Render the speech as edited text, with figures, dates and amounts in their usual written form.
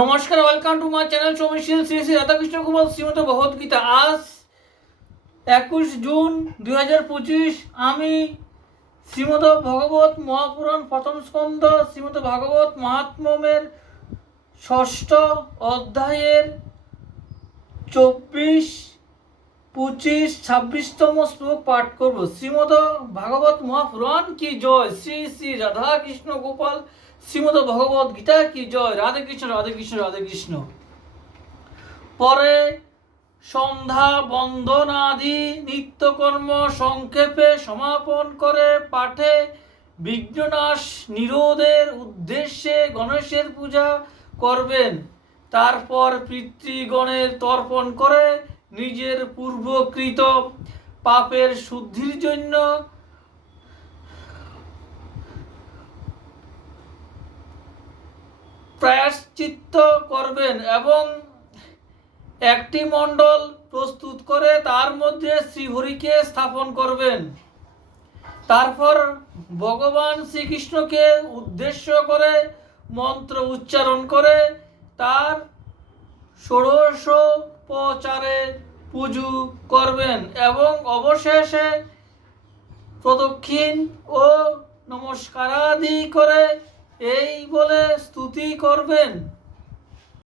নমস্কার, welcome to my channel সৌমিশীল শ্রী শ্রী রাধাকৃষ্ণ গোপাল শ্রীমদ ভগবদ্গীতা। আজ 21 জুন 2025। আমি শ্রীমদ ভগবত মহাপুরাণ প্রথম স্কন্ধ শ্রীমদ ভাগবত মহাত্ম্যের ষষ্ঠ অধ্যায়ের 24, 25, 26তম শ্লোক পাঠ করব। শ্রীমদ ভাগবত মহাপুরাণ কি জয়, শ্রী শ্রী রাধাকৃষ্ণ গোপাল শ্রীমদ ভগবত গীতা কি জয়। রাধে কৃষ্ণ, রাধে কৃষ্ণ, রাধে কৃষ্ণ। পরে সন্ধ্যা বন্দনাদি নিত্যকর্ম সংক্ষেপে সমাপন করে পাঠে বিঘ্ননাশ নিরোধের উদ্দেশ্যে গণেশের পূজা করবেন। তারপর পিতৃগণের তর্পণ করে নিজের পূর্বকৃত পাপের শুদ্ধির জন্য প্রায়শ্চিত্ত করবেন এবং একটি মণ্ডল প্রস্তুত করে তার মধ্যে শ্রীহরিকে স্থাপন করবেন। তারপর ভগবান শ্রীকৃষ্ণকে উদ্দেশ্য করে মন্ত্র উচ্চারণ করে তার ষোড়শোপচারে পুজো করবেন এবং অবশেষে প্রদক্ষিণ ও নমস্কারাদি করে এই বলে স্তুতি করবেন।